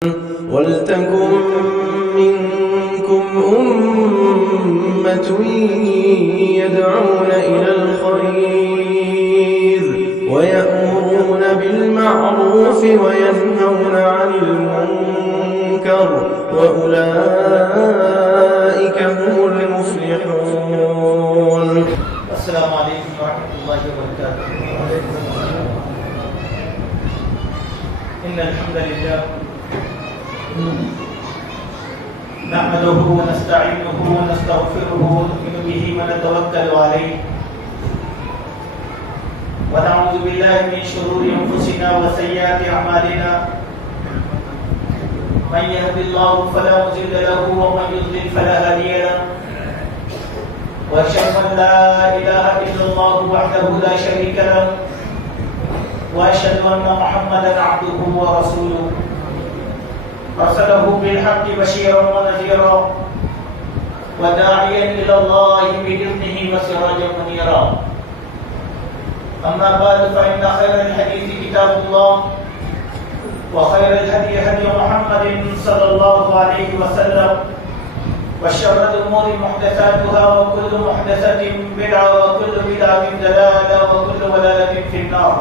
وَلْتَكُن مِّنكُمْ أُمَّةٌ يَدْعُونَ إِلَى الْخَيْرِ وَيَأْمُرُونَ بِالْمَعْرُوفِ وَيَنْهَوْنَ عَنِ الْمُنكَرِ وَأُولَٰئِكَ هُمُ الْمُفْلِحُونَ. السلام علیکم ورحمۃ اللہ وبرکاتہ. ان الحمد للہ نحمده ونستعینه ونستغفره ونؤمن به ونتوکل علیہ ونعوذ باللہ من شرور انفسنا وسیئات اعمالنا. من يهد الله فلا مضل له ومن يضلل فلا هادي له. وأشهد أن لا إله إلا الله وحده لا شريك له وأشهد أن محمدا عبده ورسوله أرسله بالحق بشيرا ونذيرا وداعيا إلى الله بإذنه وسراجا منيرا. أما بعد فإن خير الحديث كتاب الله وخير الهدي هدي محمد صلى الله عليه وسلم وشر الأمور محدثاتها وكل محدثة بدعة وكل بدعة ضلالة وكل ضلالة في النار.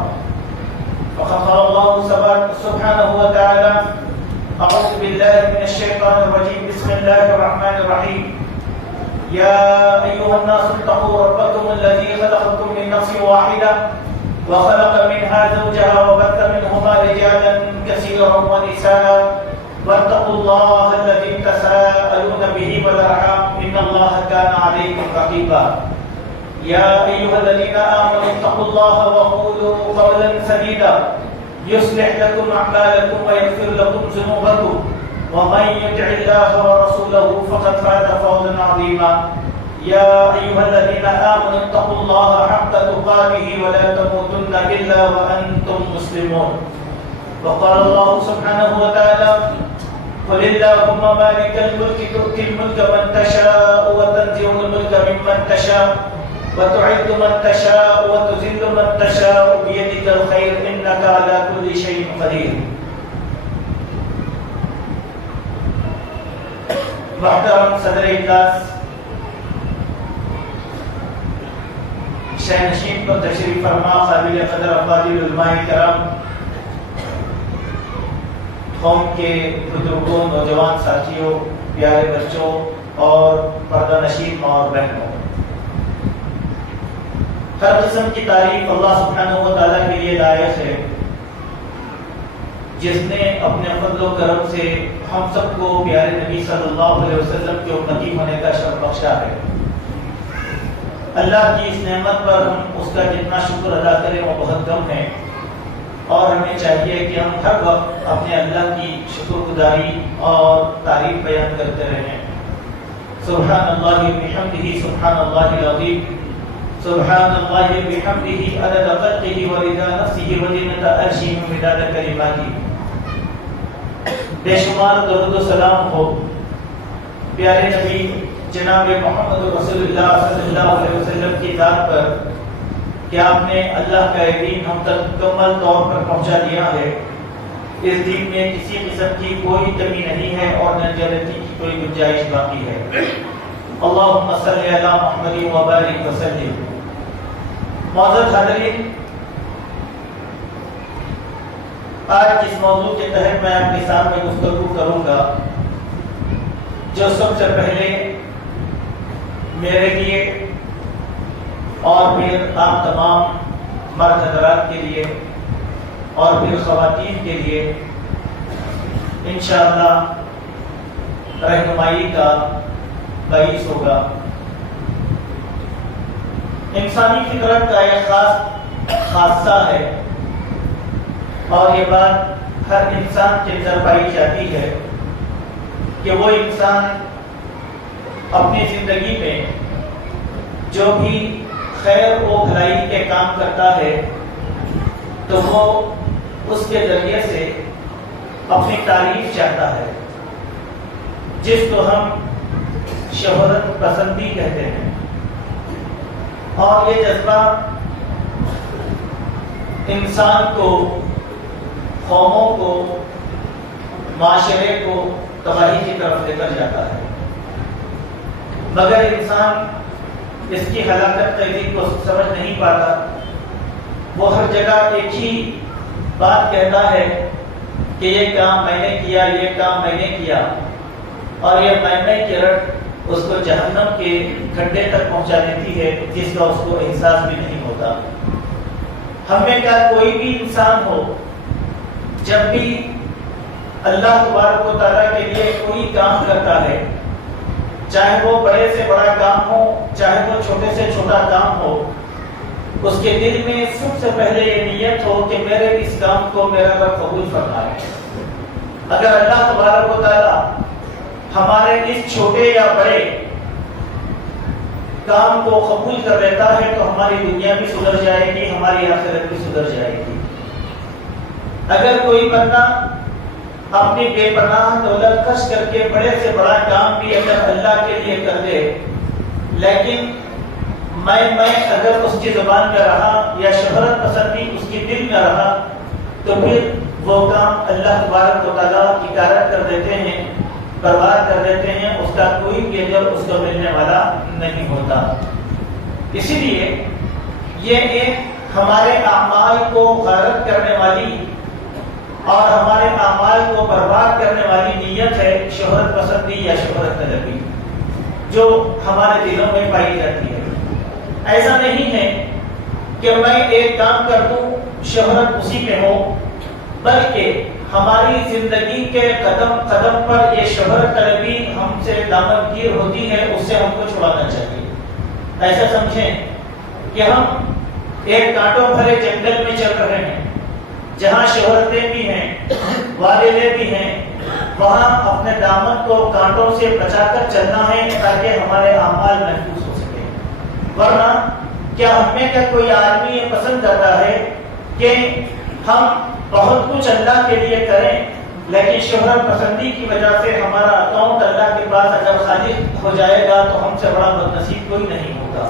فقد قال الله سبحانه وتعالى: أعوذ بالله من الشيطان الرجيم. بسم الله الرحمن الرحيم. يا أيها الناس اتقوا ربكم الذي خلقكم من نفس واحدة وخلق منها زوجها وبث منهما رجالا كثيرا ونساء واتقوا الله الذي تساءلون به والأرحام إن الله كان عليكم رقيبا. يا أيها الذين آمنوا اتقوا الله وقولوا قولا سديدا يصلح لكم أعمالكم ويغفر لكم ذنوبكم ومن يطع الله ورسوله فقد فاز فوزا عظيما. يا أيها الذين آمنوا اتقوا الله حق تقاته ولا تموتن إلا وأنتم مسلمون. وقال الله سبحانه وتعالى: قل اللهم مالك الملك تؤتي الملك من تشاء وتنزع الملك ممن تشاء وتعز من تشاء وتذل من تشاء بيدك الخير انك على كل شيء قدير. محترم صدر اجلاس، شہنشین پر تشریف فرما قابل قدر افاضل علماء کرام، قوم کے بزرگوں، نوجوان ساتھیوں، پیارے بچوں اور پردہ نشین ماں اور بہنوں، ہر قسم کی تعریف اللہ سبحانہ و تعالیٰ کے لیے لائق ہے، جس نے اپنے فضل و کرم سے ہم سب کو پیارے نبی صلی اللہ علیہ وسلم کے امتی ہونے کا شرف بخشا ہے. اللہ کی اس نعمت پر ہم اس کا جتنا شکر ادا کریں وہ بہت کم ہے، اور ہمیں چاہیے کہ ہم ہر وقت اپنے اللہ کی شکر گزاری اور تعریف بیان کرتے رہیں. سبحان اللہ بحمدہ، سبحان اللہ العظیم، سبحان اللہ بحمدہ عدد خلقہ ورضا نفسہ وزنۃ عرشہ ومداد کلماتہ. بے شمار درود و سلام ہو پیارے نبی جناب محمد رسول اللہ صلی اللہ علیہ وسلم کی ذات پر کہ آپ نے اللہ کا دین ہم تک مکمل طور پر پہنچا دیا ہے. اس دین میں کسی قسم کی کوئی کمی نہیں ہے اور نہ غلطی کی کوئی گنجائش باقی ہے. اللہم صلی علی محمد وبارک وسلم. معزز حاضرین، آج جس موضوع کے تحت میں آپ کے سامنے گفتگو کروں گا، جو سب سے پہلے میرے لیے اور پھر آپ تمام مرد حضرات کے لیے اور پھر خواتین کے لیے انشاءاللہ رہنمائی کا باعث ہوگا. انسانی فطرت کا ایک خاصہ ہے، اور یہ بات ہر انسان کے اندر پائی جاتی ہے کہ وہ انسان اپنی زندگی میں جو بھی خیر و بھلائی کے کام کرتا ہے تو وہ اس کے ذریعے سے اپنی تعریف چاہتا ہے، جس کو ہم شہرت پسندی کہتے ہیں. اور یہ جذبہ انسان کو، قوموں کو معاشرے کو تباہی کی طرف لے کر جاتا ہے، مگر انسان اس کی ہلاکت تحریک کو سمجھ نہیں پاتا۔ وہ ہر جگہ ایک ہی بات کہتا ہے کہ یہ کام میں نے کیا، یہ کام میں نے کیا، اور یہ میں کی رٹ اس کو جہنم کے گھٹے تک پہنچا دیتی ہے، جس کا اس کو احساس بھی نہیں ہوتا۔ ہم میں کا کوئی بھی انسان ہو، جب بھی اللہ تبارک و تعالیٰ کے لیے کوئی کام کرتا ہے، چاہے وہ بڑے سے بڑا کام ہو، چاہے وہ چھوٹے سے چھوٹا کام ہو، اس کے دل میں سب سے پہلے یہ نیت ہو کہ میرے اس کام کو میرا رب قبول فرمائے۔ اگر اللہ تبارک و تعالیٰ ہمارے اس چھوٹے یا بڑے کام کو قبول کر لیتا ہے تو ہماری دنیا بھی سدھر جائے گی، ہماری آخرت بھی سدھر جائے گی۔ اگر کوئی بندہ اپنی بے پناہ دولت خرچ کر کے بڑے سے بڑا کام بھی اگر اللہ کے لیے کر دے، لیکن میں اگر اس کی زبان میں رہا یا شہرت پسندی اس کی دل میں رہا، تو پھر وہ کام اللہ تبارک و تعالیٰ اکارت کر دیتے ہیں، برباد کر دیتے ہیں، اس کا کوئی بھی اجر اس کو ملنے والا نہیں ہوتا۔ اسی لیے یہ ایک ہمارے اعمال کو غارت کرنے والی اور ہمارے اعمال کو برباد کرنے والی نیت ہے، شہرت پسندی یا شہرت طلبی، جو ہمارے دلوں میں پائی جاتی ہے۔ ایسا نہیں ہے کہ میں ایک کام کر دوں شہرت اسی پہ ہو، بلکہ ہماری زندگی کے قدم قدم پر یہ شہرت طلبی ہم سے دامن گیر ہوتی ہے، اس سے ہم کو چھڑانا چاہیے۔ ایسا سمجھیں کہ ہم ایک کانٹوں بھرے جنگل میں چل رہے ہیں، جہاں شہرتیں بھی ہیں، والدیں بھی ہیں، وہاں اپنے دامن کو کانٹوں سے بچا کر چلنا ہے تاکہ ہمارے اعمال محفوظ ہو سکے۔ ورنہ کیا ہم میں کا کوئی آدمی یہ پسند کرتا ہے کہ ہم بہت کچھ اللہ کے لیے کریں، لیکن شہرت پسندی کی وجہ سے ہمارا اکاؤنٹ اللہ کے پاس اگر خالی ہو جائے گا تو ہم سے بڑا بدنصیب کوئی نہیں ہوگا۔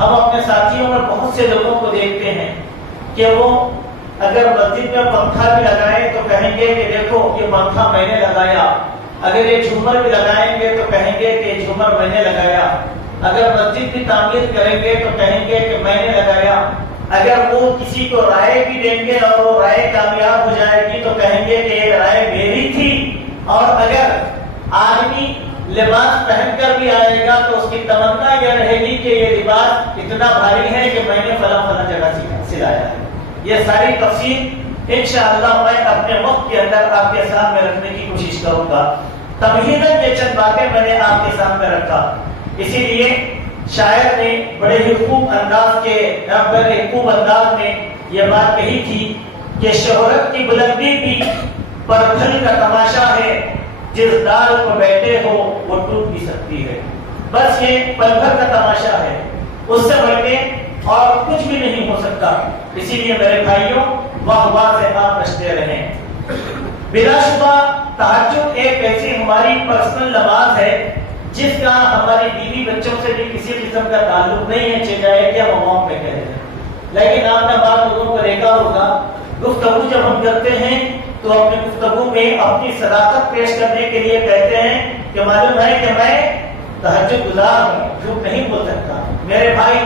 ہم اپنے ساتھیوں میں بہت سے لوگوں کو دیکھتے ہیں کہ وہ اگر مسجد میں پنکھا بھی لگائیں تو کہیں گے کہ دیکھو یہ پنکھا میں نے لگایا، اگر یہ جھومر بھی لگائیں گے تو کہیں گے کہ یہ جھومر میں نے لگایا، اگر مسجد بھی تعمیر کریں گے تو کہیں گے کہ میں نے لگایا، اگر وہ کسی کو رائے بھی دیں گے اور وہ رائے کامیاب ہو جائے گی تو کہیں گے کہ یہ رائے میری تھی، اور اگر آدمی لباس پہن کر بھی آئے گا تو اس کی تمنا یہ رہے گی کہ یہ لباس اتنا بھاری ہے کہ میں نے فلاں فلاں جگہ سلایا ہے۔ یہ ساری تفصیل انشاءاللہ میں اپنے وقت کے اندر آپ کے سامنے رکھنے کی کوشش کروں گا۔ تمہیداً یہ چند باتیں میں نے آپ کے سامنے رکھا، اسی لیے شاعر نے بڑے ہی خوب انداز میں یہ بات کہی تھی کہ شہرت کی بلندی بھی پرتھل کا تماشا ہے، جس ڈال پر بیٹھے ہو وہ ٹوٹ بھی سکتی ہے۔ بس یہ پل بھر کا تماشا ہے، اس سے بڑھ کے اور کچھ بھی نہیں ہو سکتا۔ اسی لیے میرے بھائیوں، واہ واہ سے آپ رچتے رہیں۔ بلا شبہ تہجد ایک ایسی ہماری پرسنل نماز ہے جس کا ہماری بیوی بچوں سے بھی کسی قسم کا تعلق نہیں ہے، چاہے کہ ہم عوام میں کہتے ہیں۔ لیکن آپ نے بعض لوگوں کو دیکھا ہوگا، گفتگو جب ہم کرتے ہیں تو اپنی گفتگو میں اپنی صداقت پیش کرنے کے لیے کہتے ہیں کہ معلوم ہے کہ میں تہجد گزار ہوں، جھوٹ نہیں بول سکتا۔ میرے بھائی،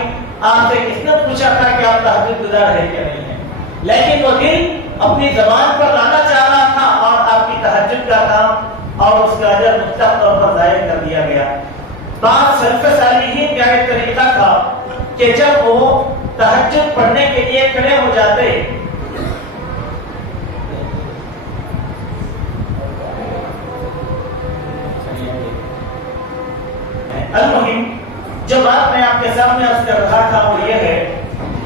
آپ سے کس نے پوچھا تھا کہ آپ تہجد گزار ہیں کہ نہیں ہیں؟ لیکن وہ دل اپنی زبان پر لانا چاہ رہا تھا اور آپ کی تہجد کا کام اور اس کا اجر مطلق طور پر ضائع کر دیا گیا۔ بعض سلف صالحین کا ایک طریقہ تھا کہ جب وہ تہجد پڑھنے کے لیے کھڑے ہو جاتے، المہم جو بات میں آپ کے سامنے عرض کر رہا تھا وہ یہ ہے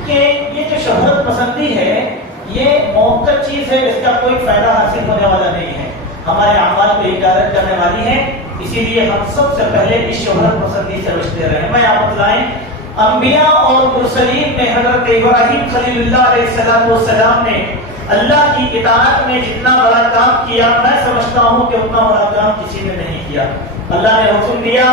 کہ یہ جو شہرت پسندی ہے یہ موقع چیز ہے، اس کا کوئی فائدہ حاصل ہونے والا نہیں ہے، ہمارے اعمال کو اکارت کرنے والی ہے۔ اسی لیے ہم سب سے پہلے اس شہرت پسندی سے بچتے رہیں۔ میں آپ بتلائیں، انبیاء اور مرسلین میں حضرت ابراہیم خلیل اللہ علیہ السلام نے اللہ کی اطاعت میں جتنا بڑا کام کیا، میں سمجھتا ہوں کہ اتنا بڑا کام کسی نے نہیں کیا۔ اللہ نے حکم دیا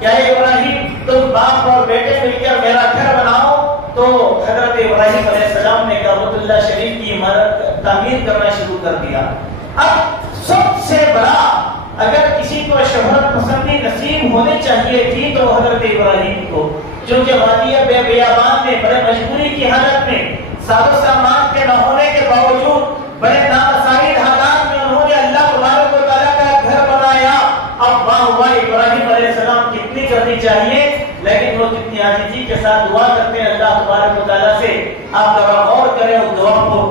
کہ اے ابراہیم، تم باپ اور بیٹے مل کر میرا گھر بناؤ، تو حضرت ابراہیم علیہ السلام نے کعبۃ اللہ شریف کی عمارت تعمیر کرنا شروع کر دیا۔ اب سب سے بڑا اگر کسی کو شہرت پسندی نصیب ہونی چاہیے تھی تو حضرت ابراہیم کو، چونکہ وادی بیابان میں بڑے مجبوری کی حالت میں ساز و سامان کے نہ ہونے کے باوجود بڑے نامساعد حالات میں انہوں نے اللہ تبارک و تعالیٰ کا گھر بنایا. اب واہ ابراہیم علیہ السلام کتنی کرنی چاہیے، لیکن وہ کتنی عاجزی کے ساتھ دعا کرتے ہیں اللہ تبارک و تعالیٰ سے. آپ ذرا غور کریں اس دعا کو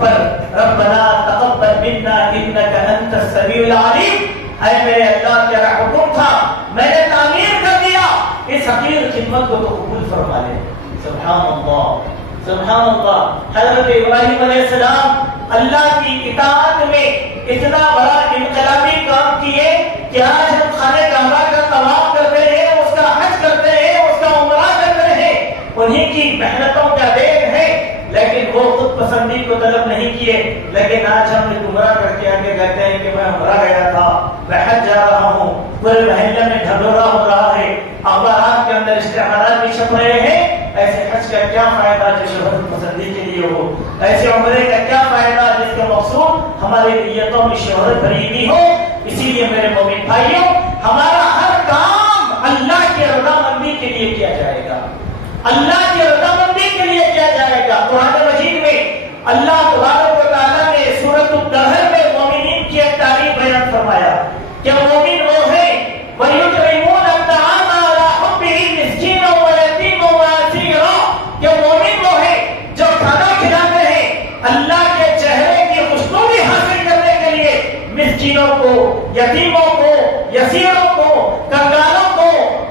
پر، ربنا تقبل منا انک انت السمیع العلیم. اے میرے اللہ تیرا حکم تھا، میں نے تعمیر کر دیا، اس حقیر خدمت کو تو قبول فرما لے. سبحان اللہ سبحان اللہ. حضرت ابراہیم علیہ السلام اللہ کی اطاعت میں اتنا بڑا انقلابی کام کیے کہ آج ہم خانہ کعبہ کا طواف کرتے ہیں، اس کا حج کرتے ہیں، اس کا عمرہ کرتے ہیں، انہیں کی محنتوں کا دین ہے. لیکن وہ خود پسندی کو طلب نہیں کیے. لیکن آج ہم ایک عمرہ کر کے آگے کہتے ہیں کہ میں عمرہ گیا تھا، میں حج جا رہا ہوں، پورے محلے میں ڈھنڈورا ہو رہا ہے، اخبارات کے اندر اشتہارات بھی چھپ رہے ہیں. ایسے حج کا کیا فائدہ جو شہرت پسندی کے لیے ہو؟ ایسے عمرے کا کیا فائدہ جس کا مقصود ہماری نیتوں میں شہرت بھری ہوئی ہو؟ اسی لیے میرے مومن بھائیوں، ہمارا ہر کام اللہ کی رضامندی کے لیے کیا جائے گا، اللہ کی رضامندی کے لیے کیا جائے گا. قرآن مجید میں اللہ تبارک و تعالیٰ نے سورۃ الدہر میں مومنین کی ایک تعریف بیان فرمایا کہ مومن وہ ہیں وَيُطْعِمُونَ الطَّعَامَ عَلَىٰ حُبِّهِ مِسْكِينًا وَيَتِيمًا وَأَسِيرًا. کہ مومن وہ ہیں جو کھانا کھلاتے ہیں اللہ کے چہرے کی خوشنودی حاصل کرنے کے لیے مسکینوں کو، یتیموں کو، یسیروں کو، کنگالوں کو،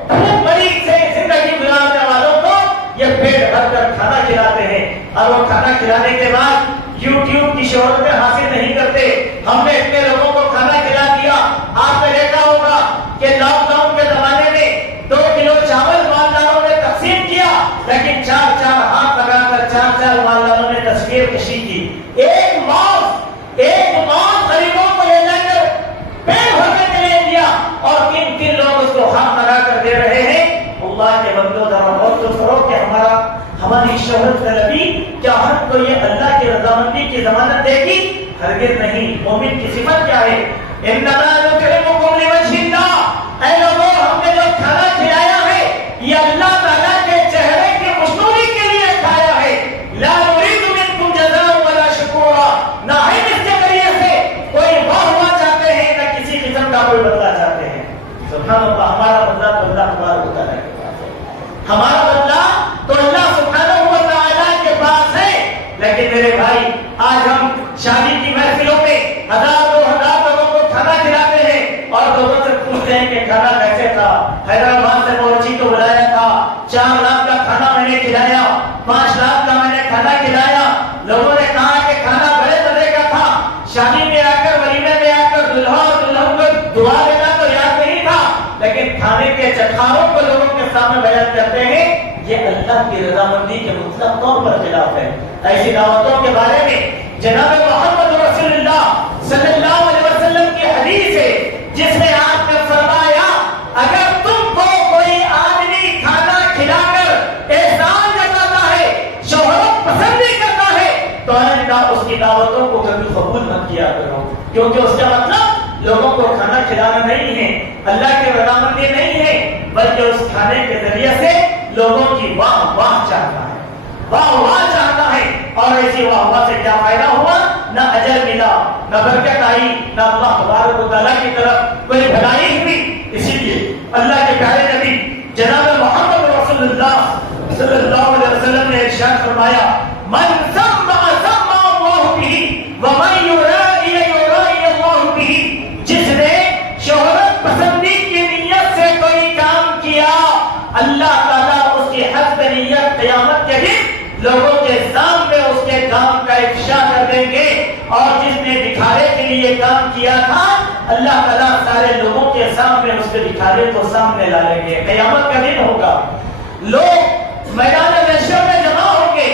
بھوک مری سے زندگی گزارنے والوں کو یہ پیٹ بھر کر کھانا کھلاتے ہیں. اور وہ کھانا کھلانے کے بعد یوٹیوب کی شہرت حاصل نہیں کرتے. ہم نے اتنے لوگوں کو کھانا کھلا دیا. آپ نے دیکھا ہوگا کہ لاک ڈاؤن کے زمانے میں 2 کلو چاول مالداروں نے تقسیم کیا، لیکن 4 ہاتھ لگا کر 4 مالداروں نے تصویر کشی کی. ایک ماؤس غریبوں کو لے جا کر پیٹ بھرنے کے لیے دیا، اور 3 لوگ اس کو ہاتھ لگا کر دے رہے ہیں. اللہ کے بندو ذرا غور تو کرو کہ ہماری شہرت طلبی کیا ہم کو یہ اللہ کی رضامندی کی ضمانت دے گی؟ ہرگز نہیں. مومن کی صفت کیا ہے؟ انما نکرمکم لوجہ اللہ. اے لوگوں، ہم نے جو کھانا کھلایا ہے یہ اللہ تعالیٰ کے چہرے کی خوشنودی کے لیے کھایا ہے. لا نريد منکم جزاء ولا شکورا. نہ ہم اس کے ذریعے سے کوئی واہ چاہتے ہیں، نہ کسی قسم کا کوئی بدلہ چاہتے ہیں. سبحان اللہ. ہمارا بدلہ تو اللہ تبارک و تعالیٰ کے پاس ہے، ہمارا بدلہ تو اللہ سبحانہ و تعالیٰ کے پاس ہے. لیکن میرے بھائی، آج ہم شادی کی محفلوں میں 1000-2000 لوگوں کو کھانا کھلاتے ہیں اور لوگوں سے پوچھتے ہیں کہ کھانا کیسے تھا. حیدرآباد سے باورچی کو بلایا تھا، 4 لاکھ کا کھانا میں نے کھلایا، 5 لاکھ کا میں نے کھانا کھلایا. لوگوں نے کہا کہ کھانا بڑے مزے کا تھا. شادی میں آ کر، ولیمے میں آ کر دلہا اور دلہن کو دعا دینا تو یاد نہیں تھا، لیکن کھانے کے چٹخاروں کو لوگوں کے سامنے بیان کرتے ہیں. یہ اللہ کی رضامندی کے مطلق طور پر خلاف ہے. ایسی دعوتوں کے بارے میں جناب محمد رسول اللہ صلی اللہ علیہ وسلم کی حدیث ہے جس میں آپ نے فرمایا اگر تم کو کوئی آدمی کھانا کھلا کر احسان جتاتا ہے، شہرت پسندی کرتا ہے، تو آئندہ اس کی دعوتوں کو کبھی قبول نہ کیا کرو، کیونکہ اس کا مطلب لوگوں کو کھانا کھلانا نہیں ہے، اللہ کی رضامندی نہیں ہے، بلکہ اس کھانے کے ذریعے سے لوگوں کی واہ چاہتا ہے، واہ چاہتا ہے. اور ایسی واہ سے کیا فائدہ ہوا؟ نہ اجر ملا، نہ برکت آئی، نہ اللہ تبارک و تعالیٰ کی طرف کوئی بھلائی ہوئی. اسی لیے اللہ کے پیارے نبی جناب محمد رسول اللہ صلی اللہ علیہ وسلم نے ارشاد فرمایا من سمع اللہ بہ ومن یرائی یرائی اللہ بہ. جس نے شہرت پسندی کی نیت سے کوئی کام کیا، اللہ تعالیٰ اس کی حسب نیت قیامت کے دن لوگوں کے سامنے اس کے کام کا افشا کر دیں گے. اور جس نے دکھاوے کے لیے کام کیا تھا، اللہ تعالیٰ سارے لوگوں کے سامنے اس کے دکھاوے کو سامنے لا لیں گے. قیامت کا دن ہوگا، لوگ میدان محشر میں جمع ہوں گے،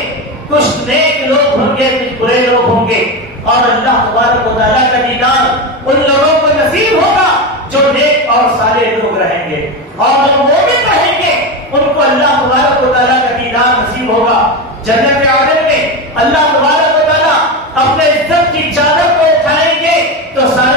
کچھ نیک لوگ ہوں گے، کچھ برے لوگ ہوں گے، اور اللہ تبارک و تعالیٰ کا دیدار ان لوگوں کو نصیب ہوگا جو نیک اور صالح لوگ رہیں گے، اور جو مومن رہیں گے ان کو اللہ تبارک و تعالیٰ کا دیدار نصیب ہوگا. جنت عدن میں اللہ تبارک و تعالیٰ اپنے عزت کی چادر کو اٹھائیں گے تو سارے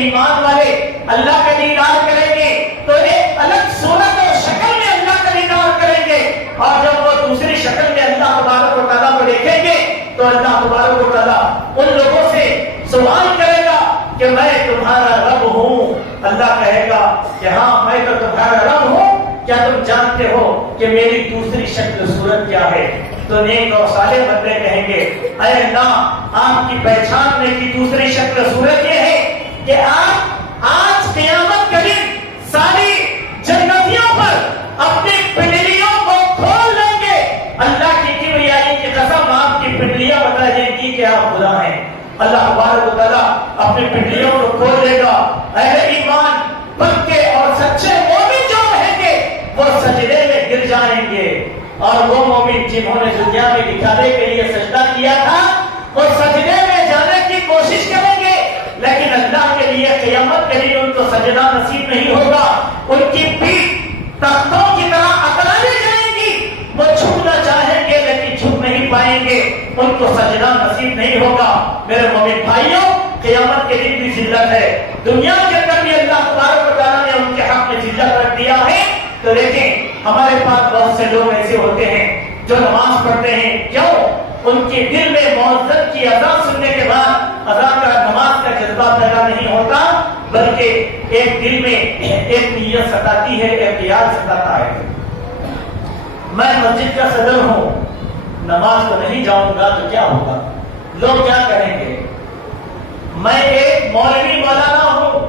ایمان والے اللہ کا دیدار کریں گے تو ایک الگ صورت اور شکل میں اللہ کا دیدار کریں گے، اور جب وہ دوسری شکل میں اللہ تبارک و تعالیٰ کو دیکھیں گے تو اللہ تبارک و تعالیٰ ان لوگوں سے سوال کرے گا کہ میں تمہارا رب ہوں۔ اللہ کہے گا کہ ہاں میں تو تمہارا رب ہوں، کیا تم جانتے ہو کہ میری دوسری شکل صورت کیا ہے؟ تو نیک اور صالح بندے کہیں گے اے اللہ آپ کی پہچاننے کی دوسری شکل صورت یہ ہے کہ آپ آج قیامت کے دن ساری جنتیوں پر اپنی پنڈلیوں کو کھول لیں گے۔ اللہ کی کبریائی کی قسم آپ کی پنڈلیاں بتا دیں گی کہ آپ خدا ہیں۔ اللہ تبارک و تعالیٰ اپنی پنڈلیوں کو کھول دے گا، اہل ایمان پکے اور سچے مومن جو رہیں گے وہ سجدے میں گر جائیں گے، اور وہ مومن جنہوں نے دنیا میں دکھانے کے لیے سجدہ کیا تھا وہ سجدے میں جانے کی کوشش کریں گے، لیکن اللہ کے لیے قیامت کے لیے ان کو سجدہ نصیب نہیں ہوگا۔ ان کی پیٹھ تختوں کی طرح اکڑائی جائے گی، وہ جھکنا چاہیں گے لیکن جھک نہیں پائیں گے، ان کو سجدہ نصیب نہیں ہوگا۔ میرے مومن بھائیوں، قیامت کے دن بھی ذلت ہے، دنیا کے اندر بھی اللہ تبارک و تعالیٰ نے ان کے حق میں ذلت رکھ دیا ہے۔ تو دیکھیں ہمارے پاس بہت سے لوگ ایسے ہوتے ہیں جو نماز پڑھتے ہیں، کیوں؟ ان کے دل میں مؤذن کی اذان سننے کے بعد اذان کا نماز کا جذبہ پیدا نہیں ہوتا، بلکہ ایک دل میں ایک نیت ستاتی ہے، ایک خیال ستاتا ہے میں مسجد کا صدر ہوں، نماز تو نہیں جاؤں گا تو کیا ہوگا، لوگ کیا کہیں گے، میں ایک مولوی مولانا ہوں،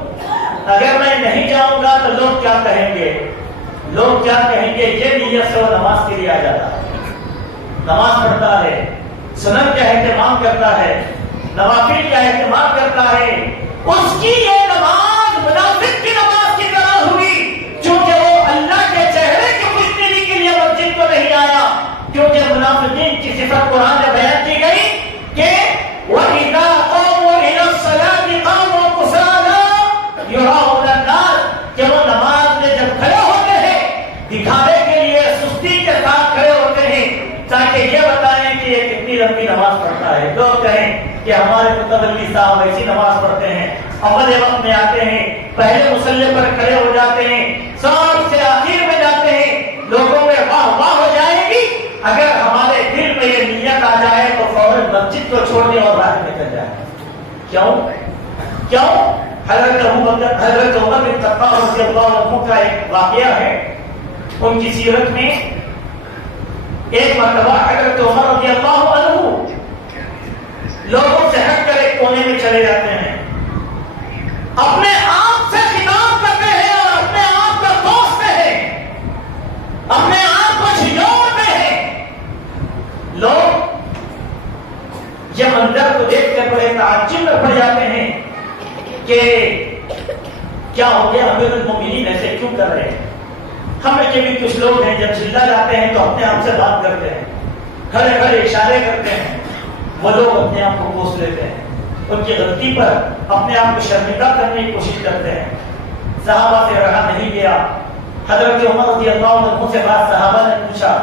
اگر میں نہیں جاؤں گا تو لوگ کیا کہیں گے، لوگ کیا کہیں گے۔ یہ نیت سے وہ نماز کے لیے آ جاتا ہے، نماز پڑھتا ہے، سنن کا اہتمام کرتا ہے، نوافل کا اہتمام کرتا ہے، اس کی یہ نماز منافق کی نماز کی طرح ہوئی، چونکہ وہ اللہ کے چہرے کی خوشنودی کے لیے مسجد کو نہیں آیا، کیونکہ منافقین کی صفت قرآن میں بیان کی گئی کہ وَإِذَا قَامُوا إِلَى الصَّلَاةِ قَامُوا كُسَالَىٰ يُرَاءُونَ النَّاسَ، کہ وہ نماز میں جب کھڑے ہوتے ہیں دکھانے کے لیے سستی کے ساتھ کھڑے ہوتے ہیں تاکہ یہ بتائیں کہ یہ کتنی لمبی نماز پڑھتا ہے، لوگ کہیں کہ ہمارے متولی صاحب ایسی نماز پڑھتے ہیں، اول وقت میں آتے ہیں، پہلے مصلی پر کھڑے ہو جاتے ہیں، سب سے آخر میں جاتے ہیں، لوگوں میں واہ واہ ہو جائے گی۔ اگر ہمارے دل میں یہ نیت آ جائے تو فوراً مسجد کو چھوڑ دیں اور باہر نکل جائیں۔ کیوں؟ حضرت عمر بن خطاب رضی اللہ عنہ کا ایک واقعہ ہے، ان کی سیرت میں ایک مرتبہ حضرت عمر رضی اللہ عنہ لوگوں سے ہٹ کر ایک کونے میں چلے جاتے ہیں، اپنے آپ سے خطاب کرتے ہیں اور اپنے آپ کو کوستے ہیں، اپنے آپ کو جھنجھوڑتے ہیں۔ لوگ یہ منظر کو دیکھ کر بڑے تعجب میں پڑ جاتے ہیں کہ کیا ہو گیا، امیر المومنین ایسے کیوں کر رہے ہیں؟ ہم میں کے بھی کچھ لوگ ہیں جب چلا جاتے ہیں تو اپنے آپ سے بات کرتے ہیں، کھڑے کھڑے اشارے کرتے ہیں، وہ لوگ اپنے آپ کو کوس لیتے ہیں، ان کی غلطی پر اپنے آپ کو شرمندہ کرنے کی کوشش کرتے ہیں۔ صحابہ سے رہا نہیں گیا، حضرت عمر رضی اللہ عنہ سے بعد صحابہ نے پوچھا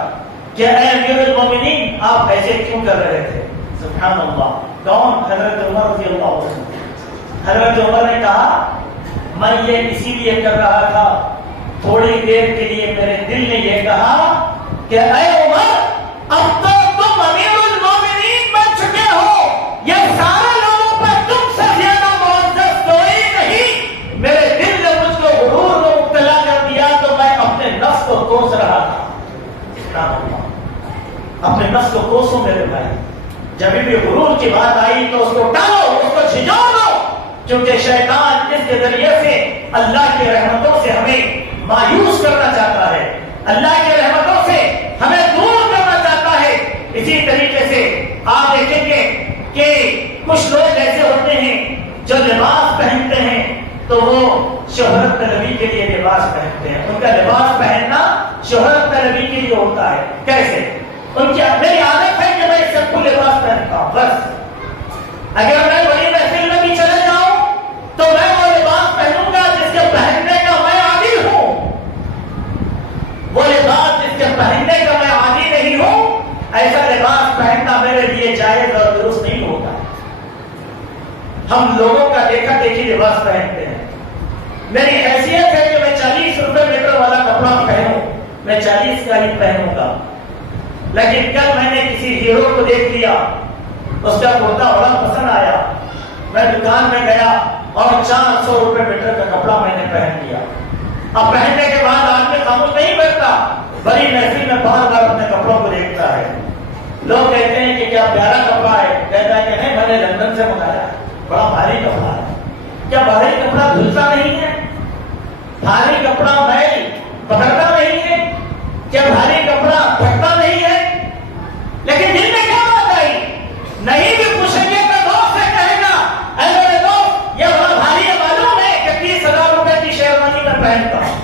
کہ اے امیر المومنین آپ ایسے کیوں کر رہے تھے؟ سبحان اللہ، کون؟ حضرت عمر رضی اللہ عنہ۔ حضرت عمر نے کہا میں یہ اسی لیے کر رہا تھا، تھوڑی دیر کے لیے میرے دل نے یہ کہا کہ اے عمر اب تو تم امیر المومنین بن چکے ہو، یہ سارے لوگوں پر تم سے زیادہ معزز کوئی نہیں۔ میرے دل نے مجھ کو غرور میں مبتلا کر دیا تو میں اپنے نفس کو کوس رہا تھا۔ اپنے نفس کو کوسو میرے بھائی، جب بھی غرور کی بات آئی تو اس کو ٹالو، اس کو جھنجھوڑ دو، کیونکہ شیطان اس کے ذریعے سے اللہ کی رحمتوں سے ہمیں مایوس کرنا چاہتا ہے، اللہ کی رحمتوں سے ہمیں دور کرنا چاہتا ہے۔ اسی طریقے سے آپ دیکھیں گے کہ کچھ لوگ ایسے ہوتے ہیں جو لباس پہنتے ہیں تو وہ شہرت طلبی کے لیے لباس پہنتے ہیں، ان کا لباس پہننا شہرت طلبی کے لیے ہوتا ہے۔ کیسے؟ ان کی میری عادت ہے کہ میں سب کو لباس پہنتا ہوں، بس اگر میں بڑی محفل میں بھی چلے جاؤں تو میں وہ لباس پہنوں گا جس کے پہننے کا میں عادی ہوں، وہ لباس جس کے پہننے کا میں عادی نہیں ہوں، ایسا لباس پہننا میرے لیے جائز اور درست نہیں ہوتا۔ ہم لوگوں کا دیکھا دیکھی لباس پہنتے ہیں، میری حیثیت ہے کہ میں 40 روپے میٹر والا کپڑا پہنوں، میں 40 کا ہی پہنوں گا. لیکن کل میں نے کسی ہیرو کو دیکھ لیا، اس کا کرتا بڑا پسند آیا، میں دکان میں گیا اور 400 روپے میٹر کا کپڑا میں نے پہن لیا. اب پہننے کے بعد آدمی خاموش نہیں بیٹھتا، بڑی محفل میں بار بار اپنے کپڑوں کو دیکھتا ہے. لوگ کہتے ہیں کہ کیا پیارا کپڑا ہے، کہتا ہے کہ نہیں میں نے لندن سے منگایا، بڑا بھاری کپڑا ہے. کیا بھاری کپڑا دھلتا نہیں ہے؟ بھاری کپڑا میل پکڑتا نہیں ہے؟ کیا بھاری کپڑا پھٹتا نہیں ہے؟ لیکن دل میں کیا بات آئی؟ نہیں بھی پوچھیں گے تو دوست سے کہے گا اے میرے دوست یہ بڑا بھاری ہے، معلوم ہے کہ 30,000 روپے کی شیروانی میں پہنتا ہوں.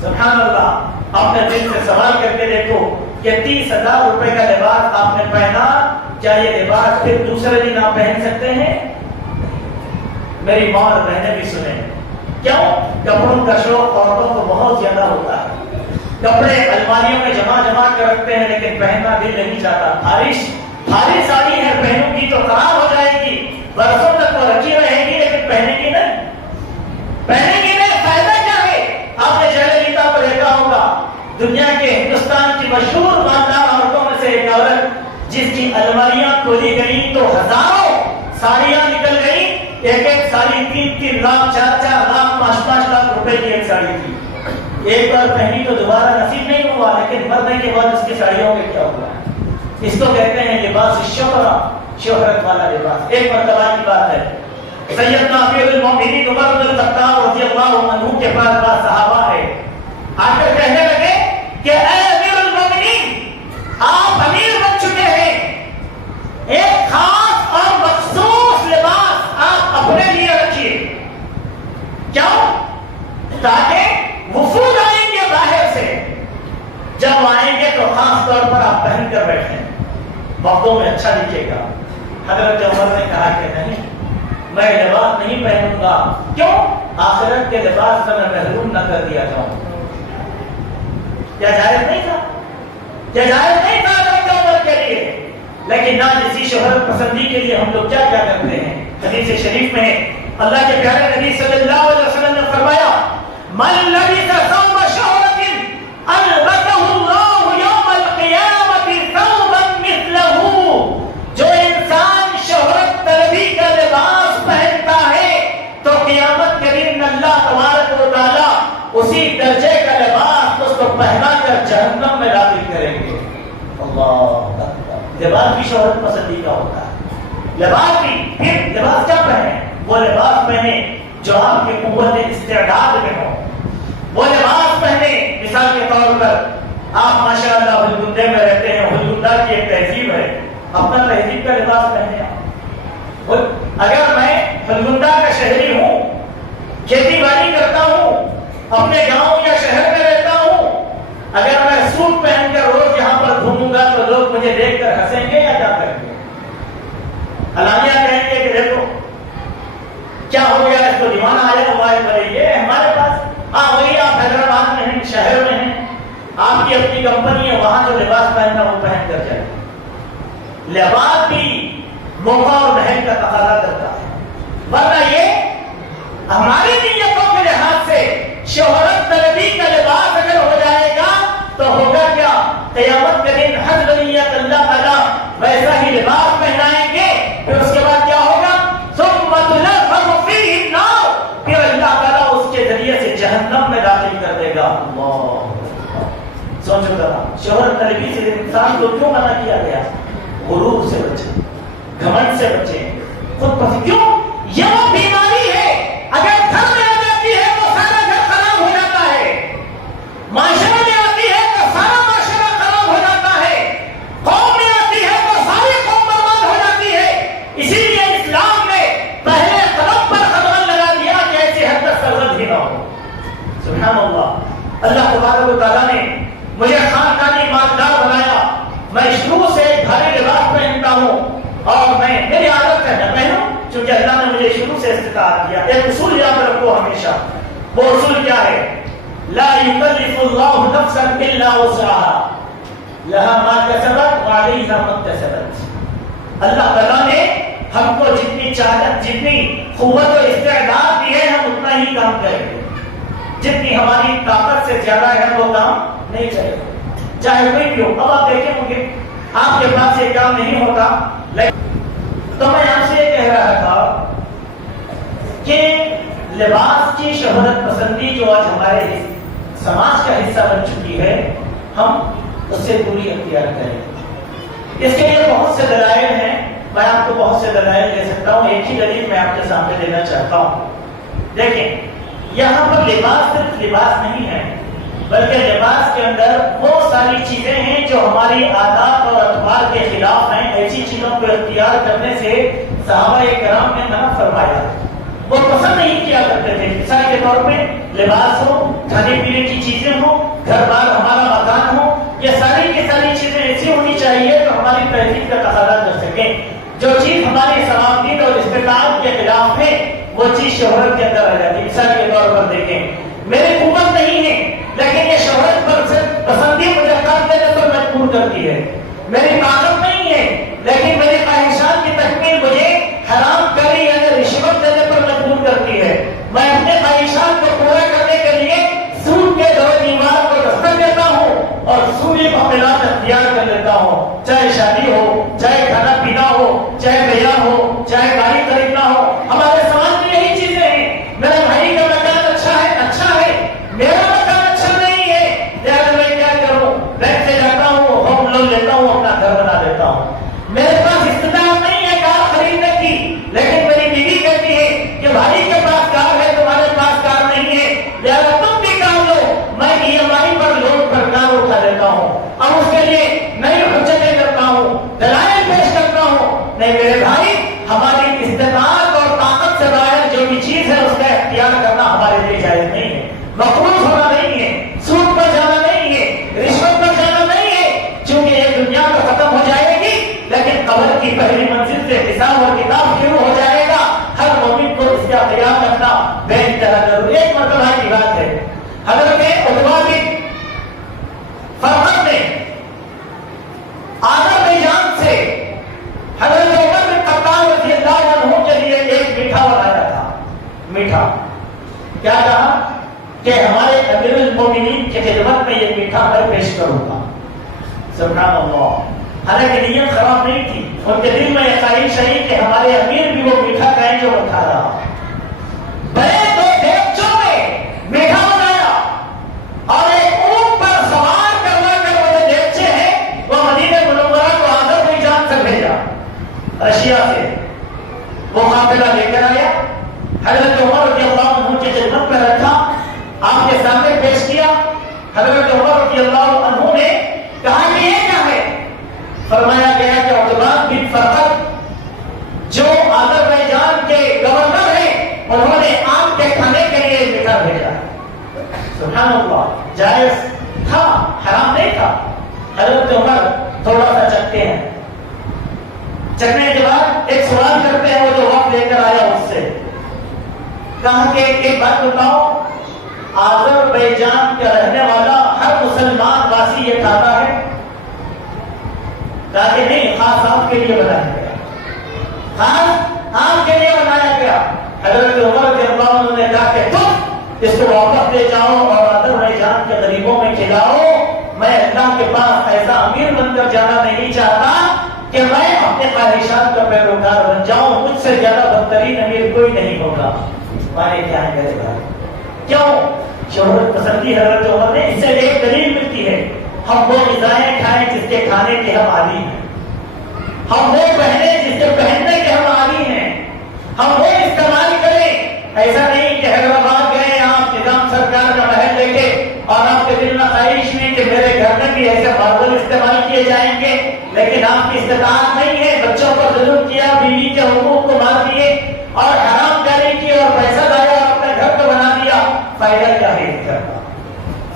سبحان اللہ. اپنے دل سے سوال کر کے دیکھو کہ 30,000 روپے کا لباس آپ نے پہنا، کیا یہ لباس پھر دوسرے دن آپ پہن سکتے ہیں؟ میری ماں اور بہنیں بھی سنیں. کیوں؟ کپڑوں کا شوق عورتوں کو بہت زیادہ ہوتا ہے. کپڑے الماریوں میں جمع کر رکھتے ہیں لیکن پہننا دل نہیں چاہتا. بھاری ساڑی ہے پہنوں گی تو خراب ہو جائے گی، برسوں تک وہ رکھی رہے گی لیکن پہنے گی نہیں. فائدہ کیا ہے؟ آپ نے جیل لیتا کو دیکھا ہوگا، دنیا کے ہندوستان کی مشہور مالدار عورتوں میں سے ایک عورت جس کی الماریاں کھولی گئی تو ہزاروں ساڑیاں نکل گئی. ایک ساڑی 3 لاکھ 4 لاکھ 5 لاکھ روپے کی ایک ساڑی تھی. ایک بار پہنی تو دوبارہ نصیب نہیں ہوا، لیکن مرنے کے بعد اس کی ساڑیوں میں کیا ہوا؟ اس کو کہتے ہیں لباس شہرت والا لباس. ایک مرتبہ کی بات ہے، سیدنا امیر المومنین عمر بن الخطاب رضی اللہ عنہ کے پاس بعض صحابہ ہے، آ کر کہنے لگے کہ اے امیر المومنین آپ امیر بن چکے ہیں، ایک خاص اور مخصوص لباس آپ اپنے لیے رکھیے. کیوں؟ تاکہ وفود آئیں گے باہر سے، جب آئیں گے تو خاص طور پر آپ پہن کر بیٹھیں، وقتوں میں اچھا دکھے گا. حضرت عمر نے کہا کہ نہیں، میں لباس نہیں پہنوں گا. کیوں؟ آخرت کے لباس سے میں محروم نہ کر دیا جاؤں. کیا جائز نہیں تھا؟ کیا جائز نہیں تھا حضرت عمر کے لیے؟ لیکن نہ اسی شہرت پسندی کے لیے ہم لوگ کیا کرتے ہیں. حدیث شریف میں اللہ کے پیارے نبی صلی اللہ علیہ وسلم نے فرمایا من لبث ثوب شهرة ألبسه الله يوم القيامة ثوبا مثله. جو انسان شہرت طلبی کا لباس پہنتا ہے تو قیامت کے دن اللہ تبارک و تعالی اسی درجے کا لباس اس کو پہنا کر جہنم میں داخل کریں گے. اللہ اکبر. لباس بھی شہرت پسندی کا ہوتا ہے. لباس بھی پھر لباس کیا پہنے؟ وہ لباس پہنے جو آپ کی قوت استعداد میں ہو. وہ لباس پہنے مثال کے طور پر آپ ماشاءاللہ ہلگندے میں رہتے ہیں، ہلگندہ کی ایک تہذیب ہے، اپنا تہذیب کا لباس پہنے. اگر میں ہلگندہ کا شہری ہوں، کھیتی باڑی کرتا ہوں، اپنے گاؤں یا شہر میں رہتا ہوں، اگر میں سوٹ پہن کر روز یہاں پر گھوموں گا تو لوگ مجھے دیکھ کر ہنسیں گے یا کیا کریں گے؟ علانیہ کہیں گے کہ دیکھو کیا ہو گیا، اس کو دیوانہ آیا ہوا ہے. بھلے یہ ہمارے پاس وہی آپ حیدرآباد میں ہیں، شہر میں ہیں، آپ کی اپنی کمپنی ہے، وہاں جو لباس پہننا وہ پہن کر جائے. لباس بھی موقع اور محل کا تقاضا کرتا ہے، ورنہ یہ ہماری نیتوں کے لحاظ سے شہرت طلبی کا لباس اگر ہو جائے گا تو ہوگا کیا؟ قیامت کے دن حضرت اللہ تعالیٰ ویسا ہی لباس پہنائیں گے، پھر اس کے بعد کیا ہوگا؟ پھر اللہ تعالیٰ اس کے ذریعے سے جہنم میں داخل کر دے گا. سوچو ذرا، شہرت طلبی سے انسان کو کیوں منع کیا گیا؟ غرور سے بچے، گھمنڈ سے بچے، خود پسند. کیوں؟ یہ وہ بیماری ہے اگر گھر میں آ جاتی ہے تو سارا گھر خراب ہو جاتا ہے، معاشرے میں آتی ہے تو سارا معاشرہ خراب ہو جاتا ہے، قوم میں آتی ہے تو ساری قوم برباد ہو جاتی ہے. اسی لیے اسلام نے پہلے قدم پر قدم لگا دیا کہ ایسی حد تک سرحد ہی نہ ہو. سبحان اللہ. اللہ تبارک و تعالیٰ نے مجھے خاندانی مالدار بنایا. میں شروع سے بھاری لباس پہنتا ہوں اور میری عادت ہے میں پہنوں چونکہ اللہ نے مجھے شروع سے استطاعت دیا. ایک اصول یاد رکھو ہمیشہ. وہ اصول کیا ہے؟ لا یکلف اللہ نفسا الا وسعها لها ما کسبت وعلیہا ما اکتسبت. اللہ تعالیٰ نے ہم کو جتنی چاہت، جتنی قوت و استعداد دی ہے ہم اتنا ہی کام کریں گے. جتنی ہماری طاقت سے زیادہ ہے وہ کام نہیں کرے گا، چاہے کوئی بھی ہو. اب آپ دیکھیں ہوں گے آپ کے پاس یہ کام نہیں ہوتا. تو میں آپ سے یہ کہہ رہا تھا کہ لباس کی شہرت پسندی جو آج ہمارے سماج کا حصہ بن چکی ہے، ہم اس سے دوری اختیار کریں. اس کے لیے بہت سے دلائل ہیں، میں آپ کو بہت سے دلائل دے سکتا ہوں. ایک ہی دلیل میں آپ کے سامنے دینا چاہتا ہوں. دیکھیں یہاں پر لباس صرف لباس نہیں ہے، بلکہ لباس کے اندر وہ ساری چیزیں ہیں جو ہماری عادات اور اطوار کے خلاف ہیں. ایسی چیزوں کو اختیار کرنے سے صحابہ کرام نے منع فرمایا. وہ پسند نہیں کیا کرتے تھے. مثال کے طور پہ لباس ہو، کھانے پینے کی چیزیں ہو، گھر بار ہمارا مکان ہو، یہ ساری کی ساری چیزیں ایسی ہونی چاہیے جو ہماری تہذیب کا تقاضا کر سکیں. جو چیز ہماری ثوابت اور استطاعت کے خلاف ہے وہ چیز شہرت کے اندر آ جاتی ہے. مثال کے طور پر دیکھیں میری قوت نہیں ہے لیکن یہ شہرت پر سے پسندی مجھے کام دینے پر مجبور کرتی ہے. میری طاقت نہیں ہے لیکن میری خواہشات کی تکمیل مجھے حرام کاری یعنی رشوت دینے پر مجبور کرتی ہے. میں اپنے خواہشات کو پورا کرنے کے لیے سود کے دور دیوار کو دستک دیتا ہوں اور سودی معاملات اختیار کر لیتا ہوں. چاہے شادی ہو، چاہے کھانا پینا ہو، چاہے بیاہ ہو، چاہے گاڑی خریدنا ہو. ہمارے سماج میں یہی چیزیں ہیں. میرے بھائی کا مکان اچھا ہے، میرا مکان اچھا نہیں ہے، لہٰذا میں کیا کروں؟ بینک سے جاتا ہوں، ہوم لون لیتا ہوں، اپنا گھر بنا دیتا ہوں. میرے پاس استطاعت نہیں ہے کار خریدنے کی، لیکن میری بیوی کہتی ہے کہ بھائی کے پاس کار ہے، تمہارے پاس کار نہیں ہے، لہٰذا تم بھی کار لو. میں EMI پر لون پر کار اٹھا دیتا ہوں. اب اس کے لیے نئی حجتیں کرتا ہوں، دلائل پیش کرتا ہوں. نہیں میرے بھائی، ہماری استطاعت اور طاقت سے باہر جو بھی چیز ہے اس کا اختیار کرنا ہمارے لیے جائز نہیں ہے. مقروض ہونا نہیں ہے، سود پر جانا نہیں ہے، رشوت پر جانا نہیں ہے. چونکہ یہ دنیا تو ختم ہو جائے گی لیکن قبر کی پہلی منزل سے حساب اور کتاب شروع ہو جائے گا. ہر مومن کو اس کا خیال رکھنا بے انتہا ضروری. ایک مرتبہ کی بات ہے، حضرت عتبہ بن فرقد نے آذربائیجان سے حضرت عمر بن خطاب رضی اللہ عنہ کے لیے ایک میٹھا بنایا تھا. میٹھا کیا کہا کہ ہمارے امیر المومنین کی خدمت میں یہ میٹھا میں پیش کروں گا. سبحان اللہ. حالانکہ نیت خراب نہیں تھی، ان کے دل میں یہ خواہش ہے کہ ہمارے امیر بھی وہ میٹھا کھائیں جو وہ کھا رہا. بڑے دو دیگچوں میں میٹھا بنایا اور ایک اونٹ پر سوار کروا کر وہ جو دیگچے ہیں وہ مدینہ منورہ کو آذربائیجان سے بھیجا، رشیا سے. وہ قافلہ لے کر آیا، حضرت عمر رضی اللہ عنہ کی خدمت میں رکھا، آپ کے سامنے پیش کیا. حضرت عمر رضی اللہ عنہ نے کہا کہ یہ کیا ہے؟ فرمایا گیا کہ عتبہ بن فرقد جو آذربائیجان کے گورنر ہیں انہوں نے آپ کے کھانے کے لیے میٹھا بھیجا. سبحان اللہ. جائز تھا، حرام نہیں تھا. حضرت عمر تھوڑا سا چکھتے ہیں، چکھنے کے بعد ایک سوال کرتے ہیں. وہ جو وقت لے کر آیا اس سے کہا کہ ایک بات بتاؤ، آذربائیجان کا رہنے والا ہر مسلمان واسی یہ کھاتا ہے؟ کہا کہ نہیں، خاص آپ کے لیے بنایا گیا، خاص آپ کے لیے بنایا گیا. حضرت عمر رضی اللہ عنہ نے کہا کہ تم اس کو واپس لے جاؤ اور آذربائیجان کے غریبوں میں کھلاؤ. میں اللہ کے پاس ایسا امیر بن کر جانا نہیں چاہتا کہ میں اپنے خواہشات کا پیروکار بن جاؤں. مجھ سے زیادہ بدترین امیر کوئی نہیں ہوگا. مانے کیا ہے میرے بھائی؟ کیوں؟ شہرت پسندی حضرت عمر نے. اس سے ایک دلیل ملتی ہے، ہم وہ غذائیں کھائیں جس کے کھانے کے ہم عادی ہیں، ہم وہ پہنے جس کے پہننے کے ہم عادی ہیں، ہم وہ استعمال کریں. ایسا نہیں کہ حیدرآباد گئے آپ نظام سرکار کا محل لے کے اور آپ کے دل میں خواہش نہیں کہ میرے گھر میں بھی ایسے ماربل استعمال کیے جائیں گے، لیکن آپ کی استطاعت نہیں ہے. بچوں پر ظلم کیا، بیوی کے حقوق کو مار دیے اور حرام کاری کی اور پیسہ لایا اور اپنے گھر کو بنا دیا. فائدہ کیا ہے اس گھر کا؟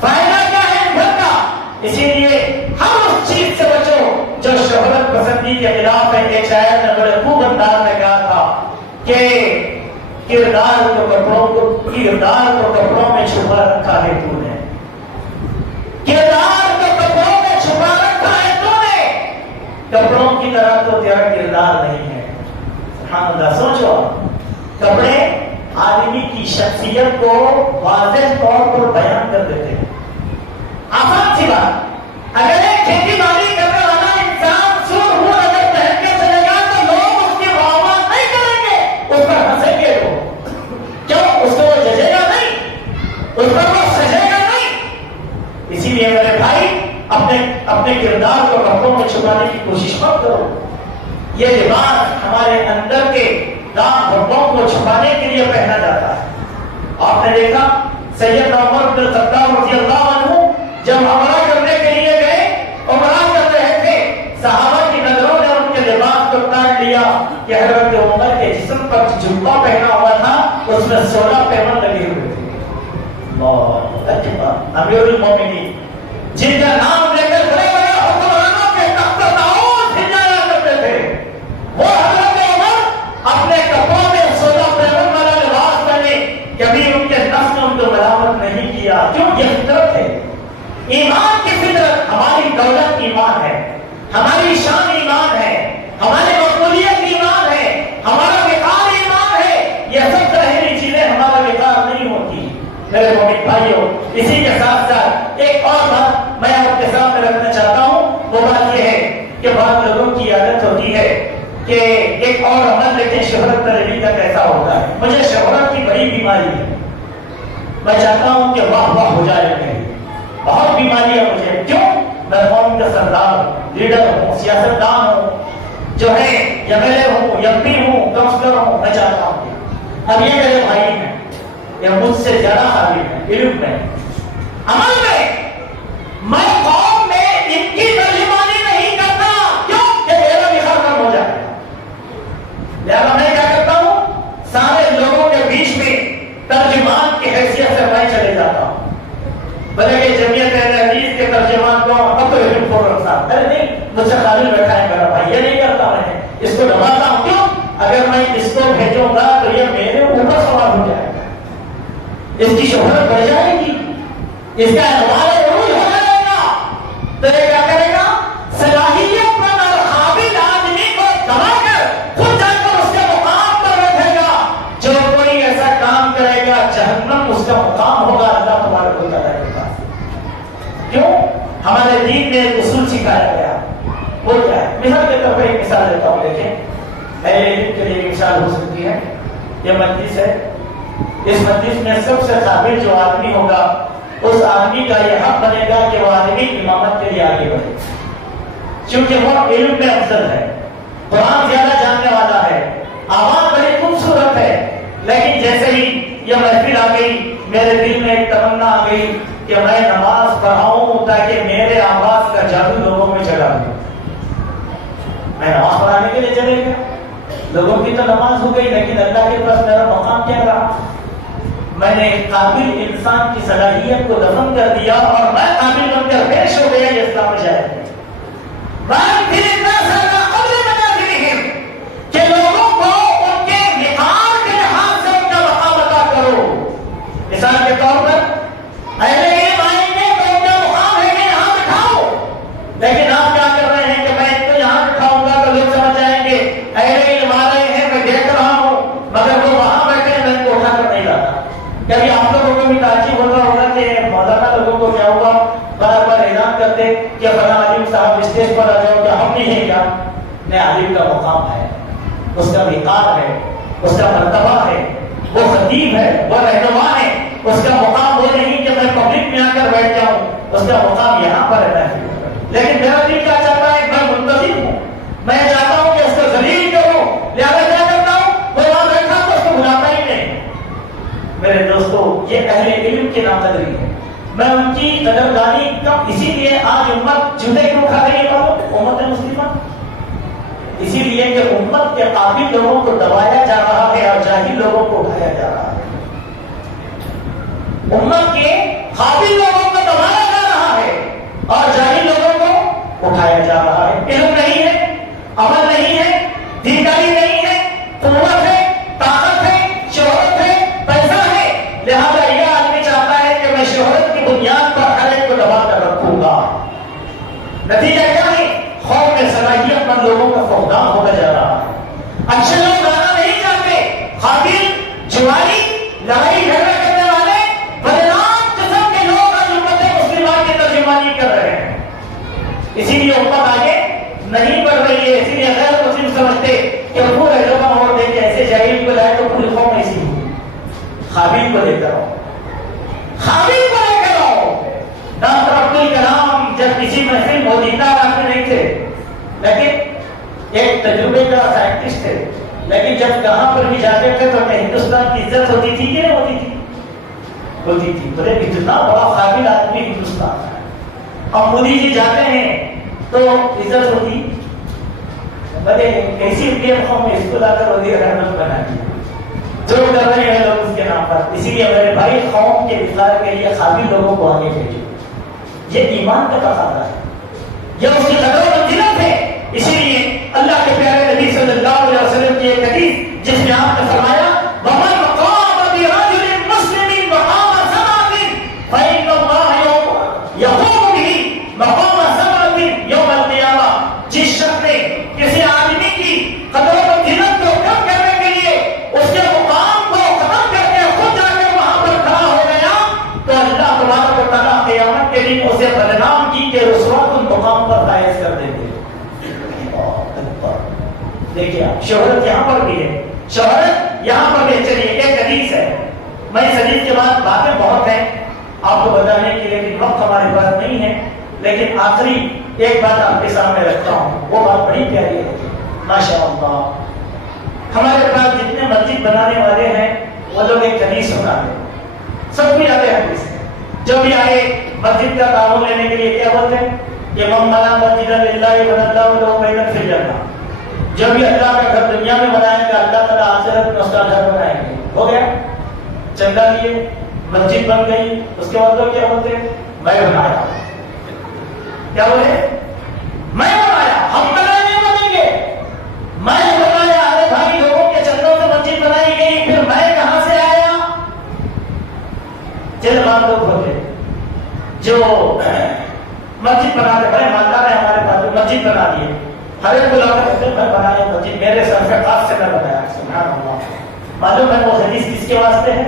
فائدہ کیا ہے اس گھر کا؟ اسی لیے ہم اس چیز سے بچو جو شہرت پسندی کے خلاف ہے. ایک شاعر نے بڑے خوب انداز میں کہا تھا کہ کردار کو کپڑوں میں چھپا رکھا ہے تو نے، کردار کو کپڑوں میں چھپا رکھا ہے تو نے، کپڑوں کی طرح تو تیرا کردار نہیں ہے. سبحان اللہ. سوچو، کپڑے آدمی کی شخصیت کو واضح طور پر بیان کر دیتے ہیں. آسان سی بات، اگر ایک کھیتی باڑی کرنے والا انسان سر ہو اگر پہن کے چلے گا تو لوگ اس کی واہ نہیں کریں گے، اس پر ہنسیں گے. وہ کیوں؟ اس کو وہ ججے گا نہیں، اس پر وہ سجے گا نہیں. اسی لیے میرے بھائی اپنے کردار کو کپڑوں میں چھپانے کی کوشش مت کرو. یہ لباس ہمارے اندر کے داغ دھبوں کو چھپانے کے لیے پہنا جاتا ہے. آپ نے دیکھا سیدنا عمر بن الخطاب رضی اللہ عنہ جب عمرہ کرنے کے لیے گئے، عمرہ کر رہے تھے، صحابہ کی نظروں نے ان کے لباس کو کاٹ لیا کہ حضرت عمر کے جسم پر جبہ پہنا ہوا تھا اس میں 16 پیمن لگے ہوئے تھے. اللہ اکبر. امیر المومنین جن کا نام لے کر بڑے بڑے حکمرانوں کے تخت طاؤس ہلایا کرتے تھے، وہ حضرت عمر اپنے کپڑوں میں 16 پیمن والا لباس پہنے. کبھی ان کے نفس نے ان کو ملامت نہیں کیا. کیوں؟ یہ فطرت ہے. ایمان کی فطرت. ہماری دولت ایمان ہے، ہماری شان ایمان ہے، ہماری مقبولیت ایمان ہے، ہمارا وقار ایمان ہے. یہ سب ظاہری چیزیں ہمارا وقار نہیں ہوتی. میرے مومن بھائیوں، اسی کے ساتھ ساتھ ایک اور بات میں آپ کے سامنے رکھنا چاہتا ہوں. وہ بات یہ ہے کہ بعض لوگوں کی عادت ہوتی ہے کہ ایک اور عمل دیکھیں شہرت طلبی کا کیسا ہوتا ہے. مجھے شہرت کی بڑی بیماری ہے. میں چاہتا ہوں کہ واہ واہ ہو جائے میری. بہت بیماری ہے مجھے. کیوں؟ میں قوم کا سردار ہوں، لیڈر ہوں، سیاستدان ہوں، جو ہے ایم ایل اے ہوں، ایم پی ہوں، کاؤنسلر ہوں. میں چاہتا ہوں کہ اب یہ میرے بھائی ہیں، یہ مجھ سے زیادہ حاوی ہیں علم میں، عمل میں. میں قوم میں ان کی ترجمانی نہیں کرتا. کیوں؟ کہ میرا بھی ختم ہو جائے. لہذا میں کیا کرتا ہوں؟ سارے لوگوں کے بیچ میں ترجمان کی حیثیت سے میں چلے جاتا ہوں. بلکہ جمعیت اہل حدیث کے ترجمان کو اب تو علم فورم صاحب، ارے نہیں مجھ سے قابل بیٹھا ہے میرا بھائی. یہ نہیں کرتا میں، اس کو دباتا ہوں. کیوں؟ اگر میں اس کو بھیجوں گا تو یہ میرے اوپر سوال ہو جائے گا، اس کی شہرت بڑھ جائے گی، اس کا اعتبار عروج ہو جائے گا. تو یہ کیا کرے گا؟ صلاحیت مند اور قابل آدمی کو دبا کر خود جا کر اس کے مقام پر رکھے گا. جو کوئی ایسا کام کرے گا جہنم اس کا مقام ہوگا اللہ تبارک و تعالیٰ کے پاس. کیوں؟ ہمارے دین میں ایک اصول سکھایا گیا. وہ کیا ہے؟ مثال کے طور پر ایک مثال دیتا ہوں. دیکھیں اہل علم کے لیے مثال ہو سکتی ہے. یہ مجلس ہے، اس مجلس میں سب سے قابل جو آدمی ہوگا اس آدمی کا یہ حق بنے گا کہ وہ آدمی امامت کے لیے آگے بڑھے، کیونکہ وہ علم میں افضل ہے، قرآن زیادہ جاننے والا ہے، آواز بڑی خوبصورت ہے. لیکن جیسے ہی یہ محفل آ گئی میرے دل میں ایک تمنا آ گئی کہ میں نماز پڑھاؤں تاکہ میرے آواز کا جادو لوگوں میں چلا دوں. میں نماز پڑھانے کے لیے چلے گیا. لوگوں کی تو نماز ہو گئی لیکن اللہ کے پاس میرا مقام کیا رہا؟ میں نے قابل انسان کی صلاحیت کو دفن کر دیا اور میں قابل بن کر پیش ہو گیا. یہ اسلام میں جائے کہ لوگوں کو ان کے وقار کے لحاظ سے ان کا مقام عطا کرو. مثال کے طور پر اہل علم آئیں گے تو ان کا مقام ہے کہ یہاں بٹھاؤ. لیکن آپ کیا کر رہے ہیں کہ میں ان کو یہاں بٹھاؤں گا تو لوگ سمجھ جائیں گے اہل علم آ رہے ہیں، میں دیکھ رہا ہوں، مگر وہ وہاں بیٹھے ہیں، میں ان کو اٹھا کر نہیں لاتا. کبھی آپ لوگوں کو بھی تعجب ہو رہا ہوگا کہ مولانا لوگوں کو کیا ہوا، بار بار اعلان کرتے کہ فلاں عالم صاحب اسٹیج پر آ جاؤ. کیا ہم نہیں ہیں کیا؟ نہیں، عالم کا مقام ہے، اس کا وقار ہے، اس کا مرتبہ ہے، وہ خطیب ہے، وہ رہنما ہے. اس کا مقام وہ نہیں کہ میں پبلک میں آ کر بیٹھ جاؤں، اس کا مقام یہاں پر رہنا ہے. لیکن میرا دل کیا چاہتا ہے؟ میں منتظر ہوں، میں چاہتا ہوں کہ اس کو ذلیل کروں. لہٰذا کیا کرتا ہوں؟ وہ وہاں بیٹھا تو اس کو بلاتا ہی نہیں. میرے دوستو، یہ اہل علم کی ناقدری ہے. میں ان کی قدردانی کب اسی لیے آج امت جوتے کیوں کھا رہی ہے؟ امت مسلمہ اسی لیے کہ امت کے قابل لوگوں کو دبایا جا رہا ہے اور جاہل لوگوں کو اٹھایا جا رہا ہے. امت کے قابل لوگوں کو دبایا جا رہا ہے اور جاہل لوگوں کو اٹھایا جا رہا ہے. علم نہیں ہے، عمل نہیں ہے، دینداری نہیں ہے، قوت ہے، طاقت ہے، شہرت ہے، پیسہ ہے. لہذا یہ آدمی چاہتا ہے کہ میں شہرت کی بنیاد پر ہر ایک کو دبا کر رکھوں گا. نتیجہ کیا ہے؟ قوم میں صلاحیت مند لوگوں کا فقدان ہوتا جا رہا ہے. اچھے لوگ آنا نہیں چاہتے، قابل، جوانی حابیل کو لے کر آؤ، حابیل کو لے کر آؤ۔ ڈاکٹر عبدالکلام جب کسی محفل موجودہ آدمی نہیں تھے، لیکن ایک تجربے کا سائنٹسٹ تھے، لیکن جب کہاں پر بھی جاتے تھے تو ہندوستان کی عزت ہوتی تھی کہ نہیں ہوتی تھی؟ ہوتی تھی۔ بولے اتنا بڑا قابل آدمی ہندوستان ہے، اب مودی جی جاتے ہیں تو عزت ہوتی؟ بلے ایسی انڈین قوم میں اس کو لا کر وزیر اعظم بنا دیا، جو کر رہے ہیں لوگ اس کے نام پر۔ اسی لیے میرے بھائی قوم کے اصلاح کے لیے قابل لوگوں کو آگے بھیجو، یہ ایمان کا تقاضا ہے، یہ اس کی قدر و منزلت ہے۔ اسی لیے اللہ کے پیارے نبی صلی اللہ علیہ وسلم کی ایک حدیث جس میں آپ نے فرمایا وَمَنْ قَامَ بِرَجُلٍ مُسْلِمٍ مَقَامَ سَبْعَةٍ فَإِنَّ اللَّهَ يَقُومُ بِهِ مَقَامَ سَبْعَةٍ يَوْمَ الْقِيَامَةِ۔ جس شخص نے کسی آدمی کی قدر و منزلت کو کم کرنے کے لیے اس کے مقام کو ختم کر کے خود جا کے وہاں پر کھڑا ہو گیا تو اللہ تبارک و تعالیٰ قیامت کے دن اسے بدنام کی کے رسوا کن مقام پر فائز کر دیں گے۔ دیکھیے شہرت یہاں پر بھی ہے، شہرت یہاں پر بھی۔ چلیے ایک حدیث ہے، میں اس حدیث کے بعد باتیں بہت ہیں آپ کو بتانے کے لیے، لیکن وقت ہمارے پاس نہیں ہے، لیکن آخری ایک بات آپ کے سامنے رکھتا ہوں، وہ بات بڑی پیاری ہے ماشاء اللہ۔ ہمارے پاس جتنے مسجد بنانے والے ہیں وہ لوگ ایک حدیث سناتے ہیں، سب بھی آتے حدیث جو بھی آئے مسجد کا تعاون لینے کے لیے کیا بولتے ہیں کہ من بنا مسجدا للہ بنى الله له بيتا في الجنہ، جو بھی اللہ کا گھر دنیا میں بنائے گا اللہ تعالیٰ آخرت میں اس کا گھر بنائیں گے۔ ہو گیا، چندہ لیے مسجد بن گئی، اس کے بعد لوگ کیا بولتے ہیں میں بنایا، کیا بولے میں بنایا، ہم بنائے نہیں بنیں گے، میں بنایا۔ ارے بھائی لوگوں کے چندوں سے مسجد بنائی گئی، پھر میں کہاں سے آیا؟ چل بات لوگ ہوتے جو مسجد بنا کے بڑے مالدار ہے ہمارے پاس، مسجد بنا دیے، ہر ایک بلا کر میں بنایا مسجد، میرے سر کے خاص سے میں بنایا۔ سبحان اللہ، معلوم ہے وہ حدیث کس کے واسطے ہے؟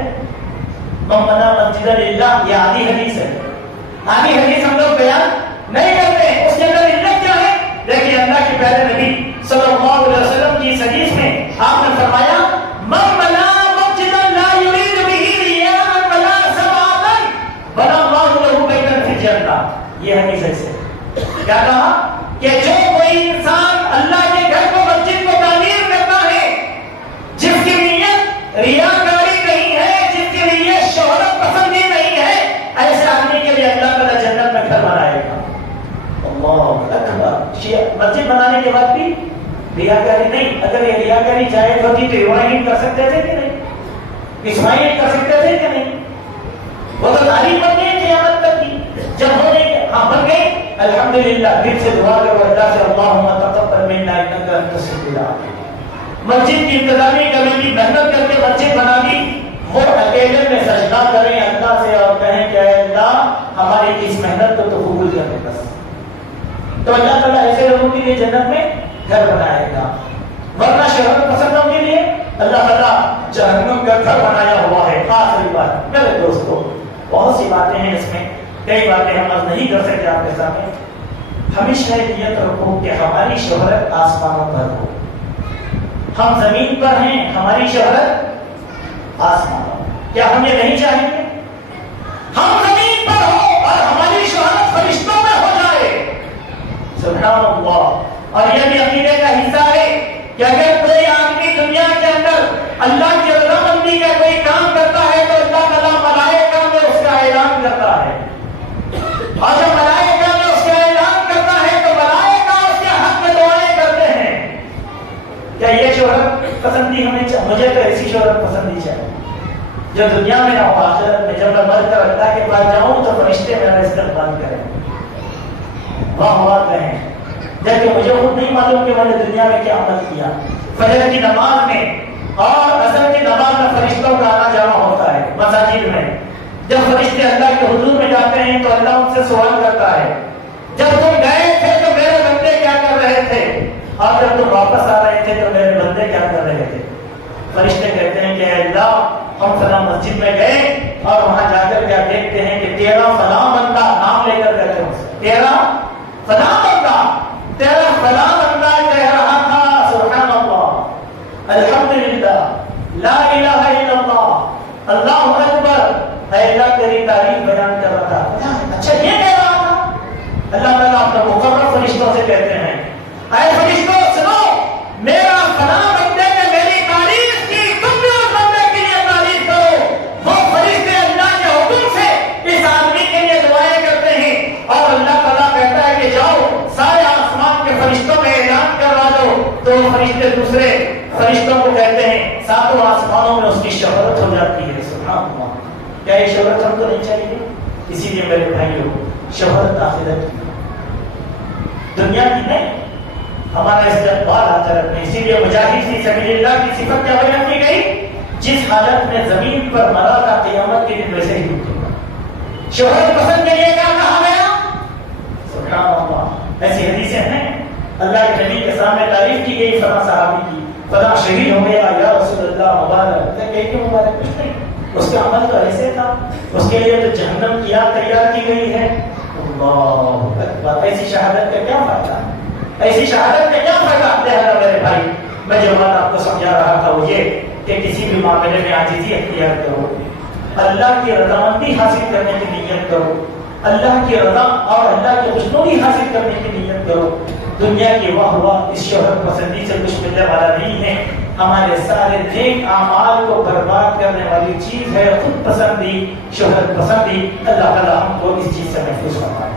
من بنا مسجد للہ، یہ آدھی حدیث ہے، آدھی حدیث ہم لوگ بیان نہیں کرتے، اس کے اندر علت کیا ہے؟ دیکھیے اللہ کے پیارے نبی صلی اللہ علیہ وسلم کی اس حدیث میں آپ نے فرمایا من بنا مسجدا لا يريد به رياء ولا سمعة بنى الله له بيتا في الجنة۔ یہ حدیث ہے، کیا کہا کہ جو کوئی انسان اللہ کے گھر کو مسجد کو تعمیر کرتا ہے جس کی نیت ریاکاری نہیں ہے، جس کی نیت شہرت پسندی نہیں ہے، ایسے آدمی کے لیے اللہ تعالیٰ جنت میں گھر بنائے گا۔ اللہ اکبر۔ مسجد بنانے کے بعد بھی ریاکاری نہیں، اگر یہ ریاکاری جائز ہوتی تو ابراہیم کر سکتے تھے کہ نہیں؟ اسماعیل کر سکتے تھے کہ نہیں؟ وہ تو تعلیم بن گئی قیامت تک کی، جب ہو گئی ہاں بن گئی الحمدللہ، دل سے دعا کرو اللہ سے اللہم تقبل منا انک انت السمیع العلیم۔ مسجد کی انتظامی کمیٹی محنت کر کے مسجد بنا دی، وہ اکیلے میں سجدہ کریں اللہ سے اور کہیں کہ اے اللہ ہماری اس محنت کو تو قبول کر لے بس، تو اللہ تعالیٰ ایسے لوگوں کے لیے جنت میں گھر بنائے گا۔ ورنہ شہرت پسندوں کے لیے اللہ تعالیٰ جہنم کا گھر بنایا ہوا ہے۔ آخری بات میرے دوستو، بہت سی باتیں ہیں اس میں، کئی باتیں ہم اب نہیں کر سکتے آپ کے سامنے۔ ہمیشہ نیت رکھو کہ ہماری شہرت آسمانوں پر ہو، ہم زمین پر ہیں، ہماری شہرت آسمانوں۔ کیا ہم یہ نہیں چاہیں گے ہم زمین پر ہو اور ہماری شہرت فرشتوں میں ہو جائے؟ سبحان اللہ۔ اور یہ بھی عقیدے کا حصہ ہے کہ اگر کوئی آدمی دنیا کے اندر اللہ کی رضامندی کا کوئی کام کرتا ہے تو اللہ تعالیٰ ملائکہ میں اس کا اعلان کرتا ہے، اور جب ملائکہ میں اس کا اعلان کرتا ہے تو ملائکہ اس کے حق میں دعائیں کرتے ہیں۔ کیا یہ شہرت پسندی ہمیں مجھے تو ایسی شہرت پسندی چاہیے جو دنیا میں نہ ہو، آخرت میں جب میں مر کر اللہ کے پاس جاؤں تو فرشتے میرا استقبال کریں، واہ واہ کہیں، جبکہ مجھے خود نہیں معلوم کہ میں نے دنیا میں کیا عمل کیا۔ فجر کی نماز میں اور عصر کی نماز میں فرشتوں کا آنا جانا ہوتا ہے مساجد میں، جب فرشتے اللہ کے حضور میں جاتے ہیں تو اللہ ان سے سوال کرتا ہے جب تم گئے تھے تو میرے بندے کیا کر رہے تھے، اور جب تم واپس آ رہے تھے تو میرے بندے کیا کر رہے تھے؟ فرشتے کہتے ہیں کہ اے اللہ ہم فلاں مسجد میں گئے اور وہاں جا کر کیا دیکھتے ہیں کہ تیرا فلاں بندہ، نام لے کر کہتے ہیں تیرا فلاں بندہ، تیرا فلاں بندہ کہہ رہا تھا سبحان اللہ الحمدللہ لا الہ الا اللہ اللہ اکبر، اے اللہ تیری تعریف بیان کر رہا تھا. اچھا یہ کہہ رہا تھا. اللہ تعالیٰ اپنے مقرر فرشتوں سے کہتے ہیں اے فرشتوں سنو، میرا فلاں بندے نے میری تعریف کی، تم بھی اس بندے کے لیے تعریف کرو. وہ فرشتے اللہ کے حکم سے اس آدمی کے لیے دعائیں کرتے ہیں اور اللہ تعالیٰ کہتا ہے کہ جاؤ سارے آسمان کے فرشتوں میں اعلان کروا دو. تو فرشتے دوسرے فرشتوں کو کہتے ہیں، ساتوں آسمانوں میں اس کی شہرت ہو جاتی ہے. سبحان اللہ. کیا یہ شہرت ہم کو نہیں چاہیے؟ اسی لیے میرے بھائیوں، شہرت آخرت کی، دنیا کی نہیں. ہمارا استقبال آتا رکھنا. اسی لیے مجاہد فی سبیل اللہ کی صفت کیا بیان کی گئی؟ جس حالت میں زمین پر مرا تھا قیامت کے دن ویسے ہی اٹھے گا. شہرت پسند کے لیے کیا کہا گیا؟ سبحان اللہ. ایسی حدیثیں ہیں اللہ کے نبی کے سامنے تعریف کی گئی فلاں صحابی کی، فلاں شہید ہو گیا یا رسول اللہ مبارک. کہ مبارک کچھ نہیں، اس کا عمل تو ایسے تھا، اس کے لیے تو جہنم کی آگ تیار کی گئی ہے. اللہ اکبر. ایسی شہادت کا کیا فائدہ؟ ایسی شہادت کا کیا فائدہ؟ لہذا میرے بھائی، میں جو بات آپ کو سمجھا رہا تھا وہ یہ کہ کسی بھی معاملے میں عاجزی اختیار کرو، اللہ کی رضامندی حاصل کرنے کی نیت کرو، اللہ کی رضا اور اللہ کی خوشنودی حاصل کرنے کی نیت کرو. دنیا کی واہ واہ اس شہرت پسندی سے کچھ ملنے والا نہیں ہے. ہمارے سارے نیک اعمال کو برباد کرنے والی چیز ہے خود پسندی، شہرت پسندی. اللہ تعالیٰ ہم کو اس چیز سے محفوظ فرمائے.